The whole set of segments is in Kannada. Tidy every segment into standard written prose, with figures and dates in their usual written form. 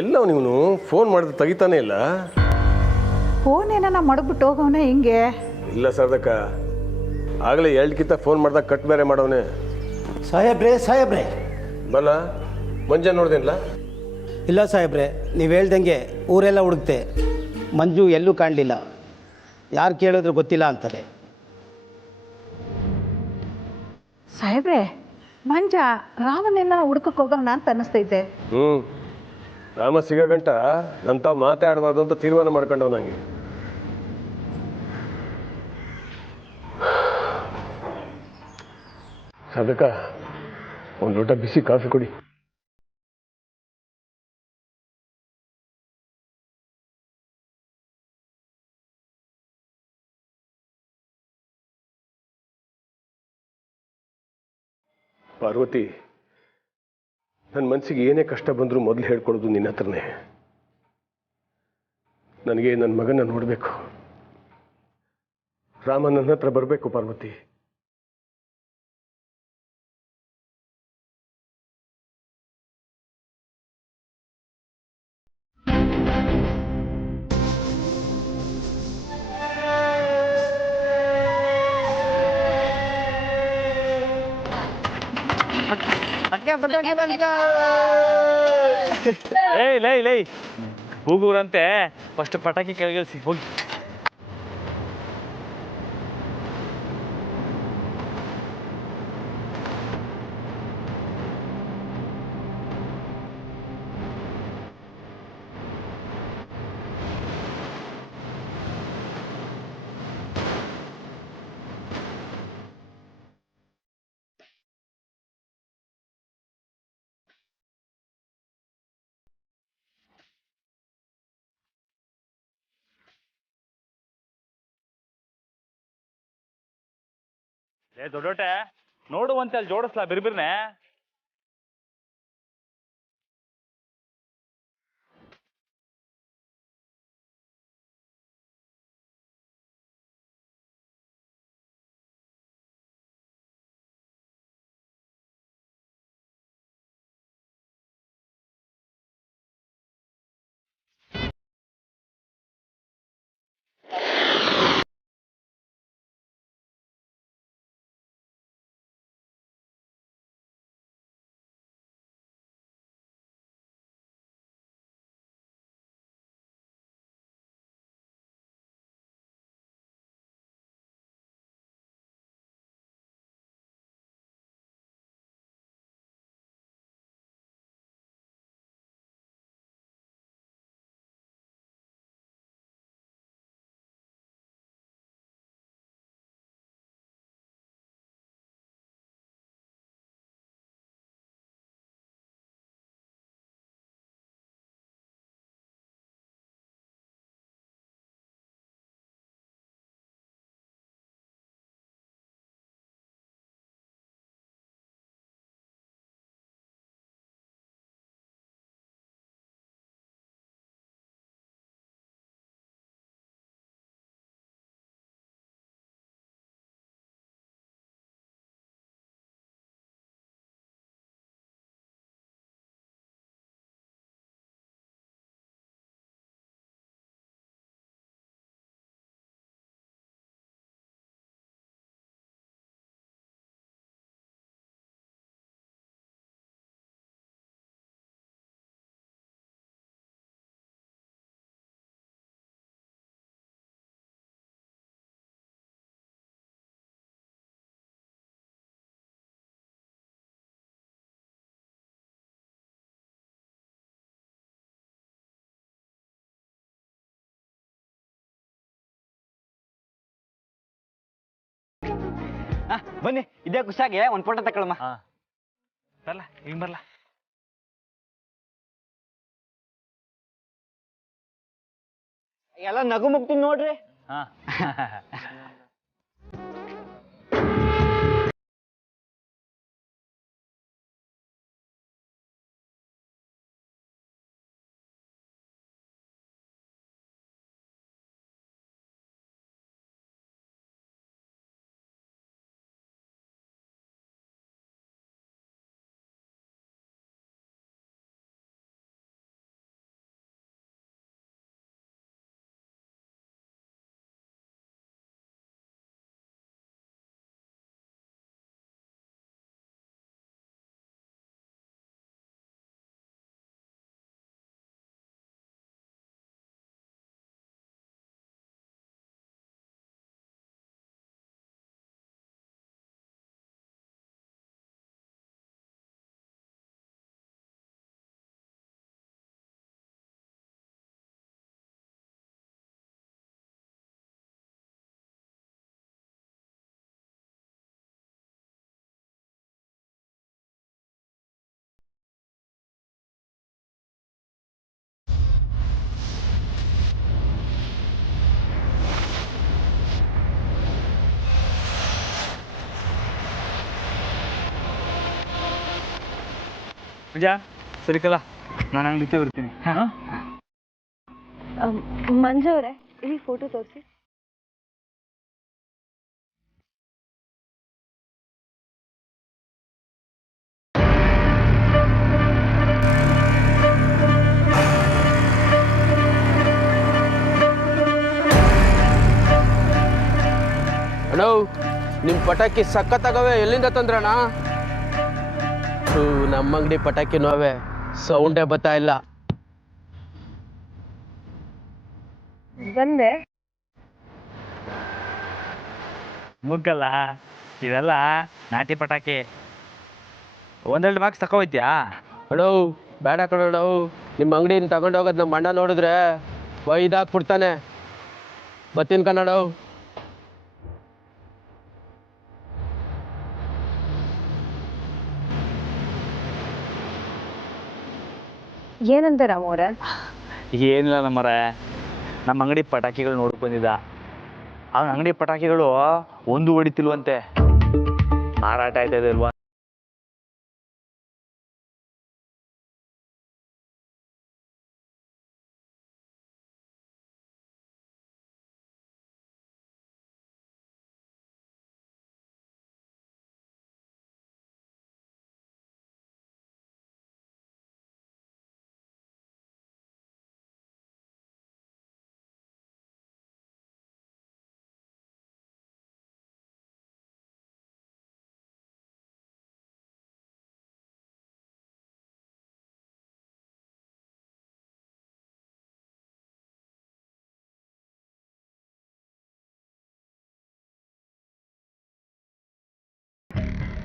ಎಲ್ಲವ ನೀವು ಫೋನ್ ಮಾಡಿದ್ರೆ ತೆಗಿತಾನೆ ಇಲ್ಲ. ಫೋನ್ ಏನಾನ ಮಡಗ್ಬಿಟ್ಟು ಹೋಗೋನೆ ಹಿಂಗೆ. ಇಲ್ಲ ಸರ್ದಕ್ಕ, ಆಗಲೇ 2 ಫೋನ್ ಮಾಡ್ದಾಗ ಕಟ್ ಬೇರೆ ಮಾಡವನೆ. ಸಾಹೇಬ್ರೆ ಬಲ್ಲ ಮಂಜ ನೋಡ್ದೇನಿಲ್ಲ? ಇಲ್ಲ ಸಾಹೇಬ್ರೆ, ನೀವು ಹೇಳ್ದಂಗೆ ಊರೆಲ್ಲ ಹುಡುಕ್ತೆ, ಮಂಜು ಎಲ್ಲೂ ಕಾಣಲಿಲ್ಲ. ಯಾರು ಕೇಳಿದ್ರು ಗೊತ್ತಿಲ್ಲ ಅಂತಾರೆ. ಸಾಹೇಬ್ರೆ, ಮಂಜ ರಾಮನೆಲ್ಲ ಹುಡ್ಕಕ್ಕೆ ಹೋಗೋಣ ಅಂತ ಅನ್ನಿಸ್ತೈತೆ. ರಾಮ ಸಿಗೋ ಗಂಟ ನಂತ ಮಾತಾಡಬಾರ್ದು ಅಂತ ತೀರ್ಮಾನ ಮಾಡ್ಕೊಂಡವ್ ನಂಗೆ. ಅದಕ್ಕ ಒಂದು ಲೋಟ ಬಿಸಿ ಕಾಫಿ ಕೊಡಿ. ಪಾರ್ವತಿ, ನನ್ನ ಮನಸ್ಸಿಗೆ ಏನೇ ಕಷ್ಟ ಬಂದರೂ ಮೊದಲು ಹೇಳ್ಕೊಡೋದು ನಿನ್ನ ಹತ್ರನೇ. ನನಗೆ ನನ್ನ ಮಗನ ನೋಡಬೇಕು, ರಾಮ ನನ್ನ ಹತ್ರ ಬರಬೇಕು ಪಾರ್ವತಿ. ಲೈ ಹೂಗೂರಂತೆ ಫಸ್ಟ್ ಪಟಾಕಿ ಕೆಳಗಿಳಿಸಿ ಹೋಗಿ. ದೊಡ್ಡೋಟೆ ನೋಡುವಂತೆ ಅಲ್ಲಿ ಜೋಡಿಸ್ಲಾ ಬಿರ್ಬಿರ್ನೆ. ಬನ್ನಿ, ಇದೇ ಖುಷಿಯಾಗಿ ಒಂದು ಫೋಟೋ ತಗೊಳಮ್ಮ. ಬರ್ಲ ಹಿಂಗ್ ಬರ್ಲ. ಎಲ್ಲ ನಗು ಮುಗ್ತೀನಿ ನೋಡ್ರಿ. ಪೂಜಾ ಸರಿಕಲ್ಲ ನಾನು ಅಂಗಡಿ ಬರ್ತೀನಿ. ಹಾಂ ಮಂಜು ಅವರೇ ಇಲ್ಲಿ ಫೋಟೋ ತೋರಿಸಿ. ಅಣ್ಣ ನಿಮ್ಮ ಪಟಾಕಿ ಸಖತ್ತಾಗವೆ, ಎಲ್ಲಿಂದ ತಂದ್ರಣ್ಣ? ನಮ್ಮ ಅಂಗಡಿ ಪಟಾಕಿ ನೋವೆ ಸೌಂಡೇ ಬರ್ತಾ ಇಲ್ಲ. ಬಂದೆ. ಮುಗ್ಗಲ್ಲ ಇವೆಲ್ಲ ನಾಟಿ ಪಟಾಕಿ. ಒಂದೆರಡು ಬಾಕ್ಸ್ ತಗೋಯ್ತ್ಯಾ? ಅಣ್ಣ ಬೇಡ ಕಣಣ್ಣ, ನಿಮ್ಮ ಅಂಗಡಿನ ತಗೊಂಡೋಗೋದು ನಮ್ಮ ಅಣ್ಣ ನೋಡಿದ್ರೆ ಒಯ್ದಾಕ್ಬಿಡ್ತಾನೆ. ಬರ್ತೀನಿ ಕನ್ನಡ. ಏನಂತ ರಾಮವ್ರೆ? ಏನಿಲ್ಲ ನಮ್ಮರೆ, ನಮ್ಮ ಅಂಗಡಿ ಪಟಾಕಿಗಳು ನೋಡಕ್ ಬಂದಿದ್ದ. ಆ ಅಂಗಡಿ ಪಟಾಕಿಗಳು ಒಂದು ಹೊಡಿತಿಲ್ವಂತೆ, ಮಾರಾಟ ಆಯ್ತಾ ಇದೆ ಅಲ್ವಾ?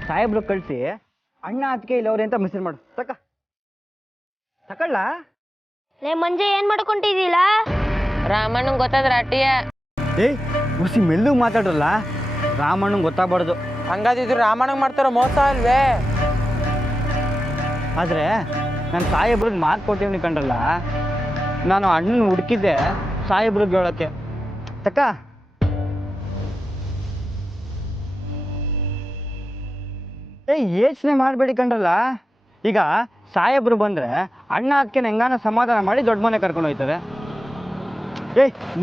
ಸಾಹೇಬ್ರು ಕಳಿಸಿ ಅಣ್ಣ ಅದಕ್ಕೆ ಇಲ್ಲ ಅವ್ರೆ ಅಂತ ಮೆಸೇಜ್ ಮಾಡು. ತಕೊಳ್ಳ ಲೇ ಮಂಜೆ ಏನ್ ಮಾಡ್ಕೊಂಡಿದ್ದೀಲ? ರಾಮಣ್ಣಂಗೆ ಗೊತ್ತಾದ್ರ ಅಟ್ಟಿಯ. ಏಯ್ ಹುಸಿ ಮೆಲ್ಲಗೆ ಮಾತಾಡ್ರಲ್ಲ, ರಾಮಣ್ಣಂಗೆ ಗೊತ್ತಾಗ್ಬಾರ್ದು. ಹಂಗಾದಿದ್ರು ರಾಮಣ್ಣಂಗೆ ಮಾಡ್ತಾರೋ ಮೋಸ ಅಲ್ವೇ? ಆದರೆ ನಾನು ಸಾಹೇಬ್ರಿಗೆ ಮಾತು ಕೊಟ್ಟಿವ್ನಿ ಕಂಡ್ರಲ್ಲ, ನಾನು ಅಣ್ಣನ ಹುಡುಕಿದ್ದೆ ಸಾಹೇಬ್ರಿಗೆ ಹೇಳೋಕ್ಕೆ. ತಕ್ಕ ಯೋಚನೆ ಮಾಡಬೇಡಿ ಕಂಡ್ರಲ್ಲ. ಈಗ ಸಾಹೇಬ್ರು ಬಂದರೆ ಅಣ್ಣ ಅದಕ್ಕೆ ಹೆಂಗಾನ ಸಮಾಧಾನ ಮಾಡಿ ದೊಡ್ಡ ಮನೆ ಕರ್ಕೊಂಡು ಹೋಯ್ತಾರೆ.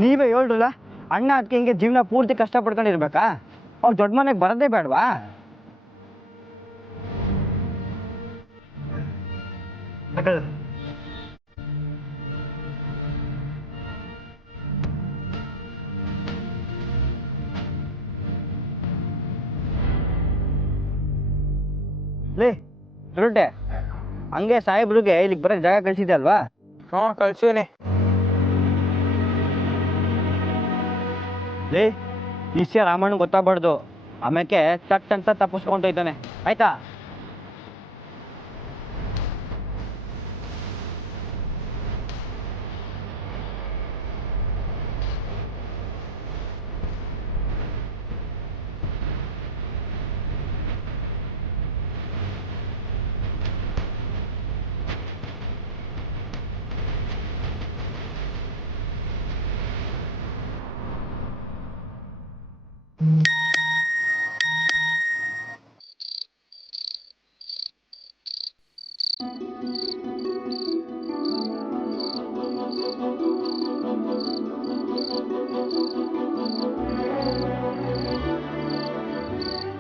ನೀವೇ ಹೇಳ್ರಲ್ಲ, ಅಣ್ಣ ಅದಕ್ಕೆ ಹಿಂಗೆ ಜೀವನ ಪೂರ್ತಿ ಕಷ್ಟಪಡ್ಕೊಂಡಿರ್ಬೇಕಾ? ಅವ್ರು ದೊಡ್ಡ ಮನೆಗೆ ಬರೋದೇ ಬೇಡವಾ? ಲೇ ದುಡ್ಡೆ ಹಂಗೆ ಸಾಹೇಬ್ರಿಗೆ ಇಲ್ಲಿಗೆ ಬರೋ ಜಾಗ ಕಳಿಸಿದೆ ಅಲ್ವಾ? ಹ್ಞೂ ಕಳ್ಸೀನಿ. ಲೇ ವಿಷಯ ರಾಮಣ್ಣ ಗೊತ್ತಾಗ್ಬಾರ್ದು, ಆಮೇಲೆ ಚಟ್ ಅಂತ ತಪ್ಪಿಸ್ಕೊಂಡೋಯ್ತಾನೆ, ಆಯ್ತಾ?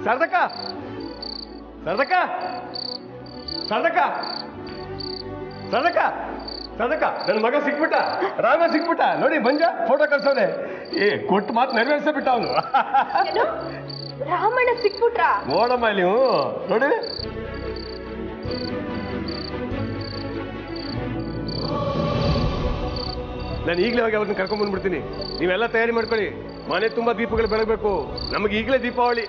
ಶಾರದಕ್ಕ, ಶಾರದಕ್ಕ, ಶಾರದಕ್ಕ, ಶಾರದಕ್ಕ, ಶಾರದಕ್ಕ, ನನ್ನ ಮಗ ಸಿಕ್ಬಿಟ್ಟ, ರಾಮ ಸಿಕ್ಬಿಟ್ಟ ನೋಡಿ. ಬಂಜ ಫೋಟೋ ಕಳ್ಸೋನೆ. ಕೊಟ್ಟು ಮಾತು ನೆರವೇರಿಸ ಬಿಟ್ಟ ಅವನು. ರಾಮಣ್ಣ ಸಿಕ್ಬಿಟ್ರ? ನೋಡಮ್ಮ ನೀವು ನೋಡಿ. ನಾನು ಈಗಲೇ ಹೋಗಿ ಅವ್ರನ್ನ ಕರ್ಕೊಂಡ್ ಬಂದ್ಬಿಡ್ತೀನಿ. ನೀವೆಲ್ಲ ತಯಾರಿ ಮಾಡ್ಕೊಳ್ಳಿ, ಮನೆ ತುಂಬಾ ದೀಪಗಳು ಬೆಳಗಬೇಕು. ನಮಗೆ ಈಗಲೇ ದೀಪಾವಳಿ.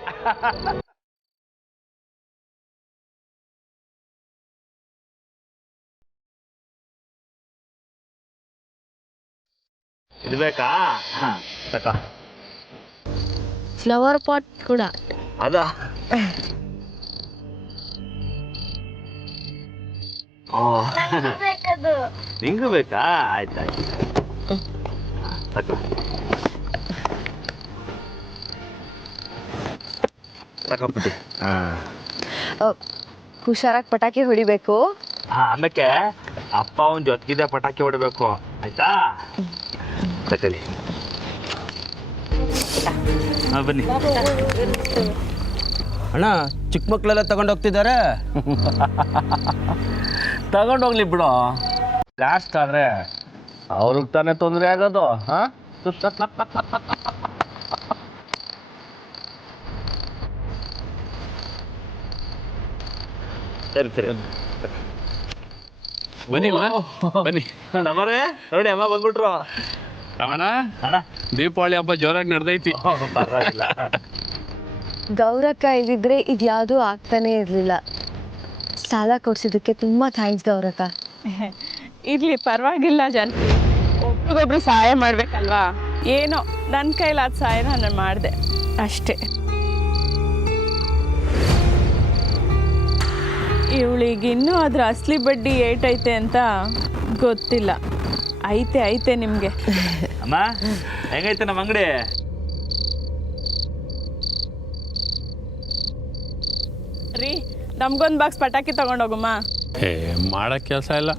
ಇದು ಬೇಕಾ? ಫ್ಲವರ್ ಪಾಟ್ ಕೂಡ ಅದಾ? ನಿಂಗೂ ಬೇಕಾ? ಆಯ್ತಾಯ್ತು ಹುಷಾರಾಗಿ ಪಟಾಕಿ ಹೊಡಿಬೇಕು. ಆಮೇಲೆ ಅಪ್ಪ ಅವನ ಜೊತೆಗಿದ್ದ ಪಟಾಕಿ ಹೊಡಬೇಕು ಆಯ್ತಾ ತಗೊಳ್ಳಿ ಬನ್ನಿ ಅಣ್ಣ ಚಿಕ್ಕ ಮಕ್ಕಳೆಲ್ಲ ತಗೊಂಡು ಹೋಗ್ತಿದ್ದಾರೆ. ತಗೊಂಡೋಗ್ಲಿ ಬಿಡು, ಲಾಸ್ಟ್ ಆದ್ರೆ ಅವ್ರಿಗೆ ತಾನೇ ತೊಂದರೆ ಆಗೋದು. ಹಾ ಸರಿ ಸರಿ ಬನ್ನಿ ಬನ್ನಿ ನಮ್ಮರೇ ನೋಡಿ ಅಮ್ಮ ಬಂದ್ಬಿಟ್ರು. ರಮಣ, ದೀಪಾವಳಿ ಹಬ್ಬ ಜೋರಾಗಿ ನಡೆದೈತಿ. ಪರವಾಗಿಲ್ಲ. ಗೌರಕ್ಕ ಇದ್ದಿದ್ರೆ ಇದ್ಯಾವುದೂ ಆಗ್ತಾನೆ ಇರಲಿಲ್ಲ. ಸಾಲ ಕೊಡ್ಸಿದ್ದಕ್ಕೆ ತುಂಬ ಥ್ಯಾಂಕ್ಸ್ ಗೌರಕ್ಕ. ಇರ್ಲಿ ಪರವಾಗಿಲ್ಲ ಜಾನಕಿ, ಒಬ್ರಿಗೊಬ್ರು ಸಹಾಯ ಮಾಡ್ಬೇಕಲ್ವಾ. ಏನೋ ನನ್ನ ಕೈಲಾದ ಸಹಾಯನ ನಾನು ಮಾಡಿದೆ ಅಷ್ಟೇ. ಇವಳಿಗಿನ್ನೂ ಅದ್ರ ಅಸಲಿ ಬಡ್ಡಿ ಏಟೈತೆ ಅಂತ ಗೊತ್ತಿಲ್ಲ. ಐತೆ ನಿಮಗೆ. ಅಮ್ಮ ಹೆಂಗೈತೆ ನಮ್ಮ ಅಂಗಡಿ? ರೀ ನಮ್ಗೊಂದು ಬಾಕ್ಸ್ ಪಟಾಕಿ ತಗೊಂಡೋಗಮ್ಮ. ಮಾಡೋ ಕೆಲಸ ಇಲ್ಲ.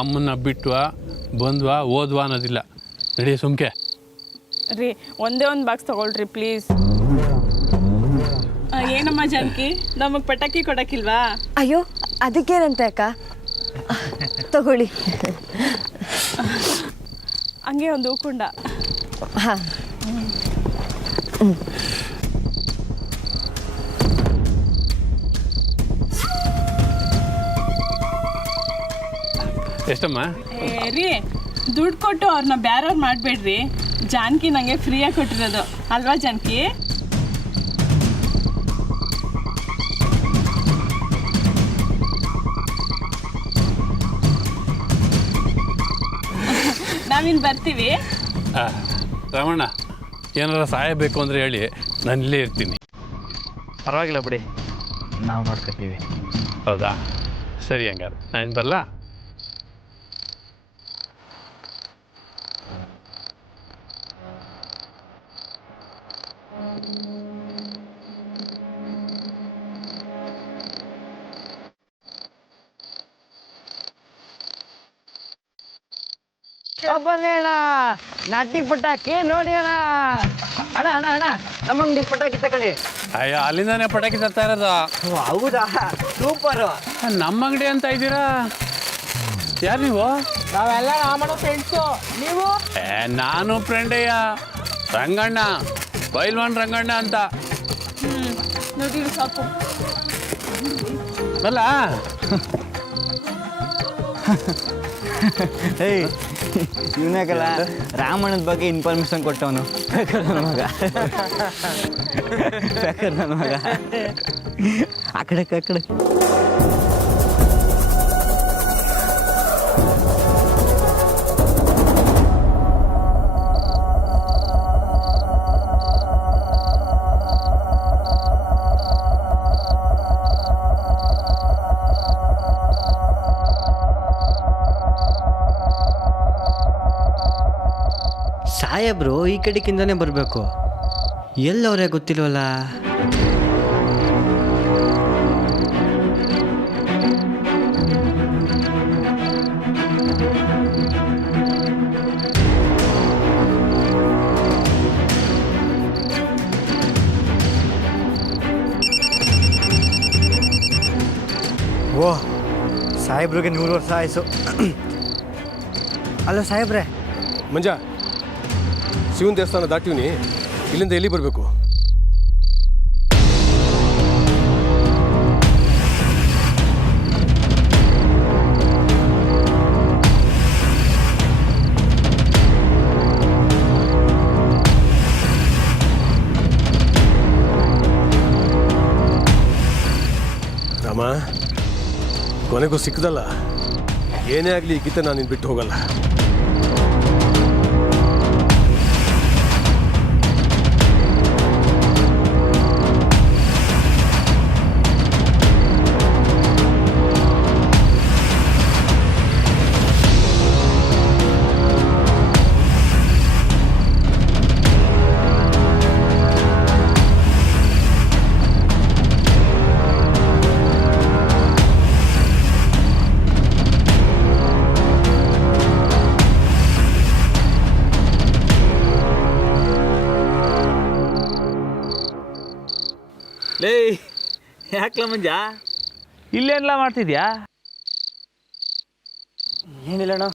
ಅಮ್ಮನ್ನ ಬಿಟ್ವಾ ಬಂದ್ವಾ ಓದ್ವಾ ಅನ್ನೋದಿಲ್ಲ. ನಡಿ ಸುಮ್ಕೆ. ರೀ ಒಂದೇ ಒಂದು ಬಾಕ್ಸ್ ತಗೊಳ್ರಿ ಪ್ಲೀಸ್. ಏನಮ್ಮ ಜಾನಕಿ, ನಮಗೆ ಪಟಾಕಿ ಕೊಡಕ್ಕಿಲ್ವಾ? ಅಯ್ಯೋ ಅದಕ್ಕೇನಂತೆ ಅಕ್ಕ, ತಗೊಳ್ಳಿ. ಹಂಗೆ ಒಂದು ಹೂಕುಂಡ. ಹಾಂ ಎಷ್ಟಮ್ಮ? ರೀ ದುಡ್ಡು ಕೊಟ್ಟು ಅವ್ರನ್ನ ಬ್ಯಾರವ್ರು ಮಾಡಬೇಡ್ರಿ. ಜಾನಕಿ ನನಗೆ ಫ್ರೀಯಾಗಿ ಕೊಟ್ಟಿರೋದು ಅಲ್ವಾ ಜಾನಕಿ? ನಾವಿನ್ನು ಬರ್ತೀವಿ. ರಮಣ, ಏನಾರ ಸಹಾಯ ಬೇಕು ಅಂದರೆ ಹೇಳಿ, ನಾನು ಇಲ್ಲೇ ಇರ್ತೀನಿ. ಪರವಾಗಿಲ್ಲ ಬಿಡಿ, ನಾವು ನೋಡ್ಕೊತೀವಿ. ಹೌದಾ? ಸರಿ, ಹಂಗಾರೆ ನಾನು ಬರಲಾ? ಅಣ್ಣ ನಾಟಿ ಪಟಾಕಿ ನೋಡಿ ಅಣ್ಣ. ಅಣ್ಣ ಅಣ್ಣ ಅಣ್ಣ ನಮ್ಮ ಅಂಗಡಿ ಪಟಾಕಿ ತಗೊಳ್ಳಿ. ಅಯ್ಯೋ, ಅಲ್ಲಿಂದಾನೆ ಪಟಾಕಿ ತರ್ತಾ ಇರೋದು. ಹೌದಾ? ಸೂಪರು. ನಮ್ಮ ಅಂಗಡಿ ಅಂತ ಇದ್ದೀರಾ? ಯಾರು ನೀವು? ನಾವೆಲ್ಲ ರಾಮಣ್ಣ ಫ್ರೆಂಡ್ಸು. ನೀವು? ನಾನು ಫ್ರೆಂಡಯ್ಯ, ರಂಗಣ್ಣ, ಪೈಲ್ವಾನ್ ರಂಗಣ್ಣ ಅಂತ. ನೋಡಿ ಸಾಕು. ಅಲ್ಲ ಏಯ್ ಇವನಾಗಲ್ಲ ರಾಮಣ್ಣದ ಬಗ್ಗೆ ಇನ್ಫಾರ್ಮೇಶನ್ ಕೊಟ್ಟವನು. ನನ್ನ ಮಗ ನನ್ನ ಮಗ ಆ ಕಡೆ ಆ ಕಡೆ. ಸಾಹೇಬ್ರು ಈ ಕಡೆಗಿಂದನೇ ಬರಬೇಕು. ಎಲ್ಲವರೇ ಗೊತ್ತಿಲ್ವಲ್ಲ. ಓ, ಸಾಹೇಬ್ರಿಗೆ 100 ವರ್ಷ ಆಯಿತು. ಅಲ್ಲ ಸಾಹೇಬ್ರೆ, ಮಂಜ, ಶಿವನ ದೇವಸ್ಥಾನ ದಾಟಿವ್ನಿ, ಇಲ್ಲಿಂದ ಎಲ್ಲಿ ಬರಬೇಕು? ರಾಮ, ಕೊನೆಗೂ ಸಿಕ್ಕದಲ್ಲ. ಏನೇ ಆಗಲಿ ಈ ಗೀತೆ ನಾನು ಬಿಟ್ಟು ಹೋಗಲ್ಲ. ಯಾಕ್ಲ ಮಂಜ ಇಲ್ಲೇನ್ಲ ಮಾಡ್ತಿದ್ಯಾ? ಏನಿಲ್ಲ ಅಣ್ಣ,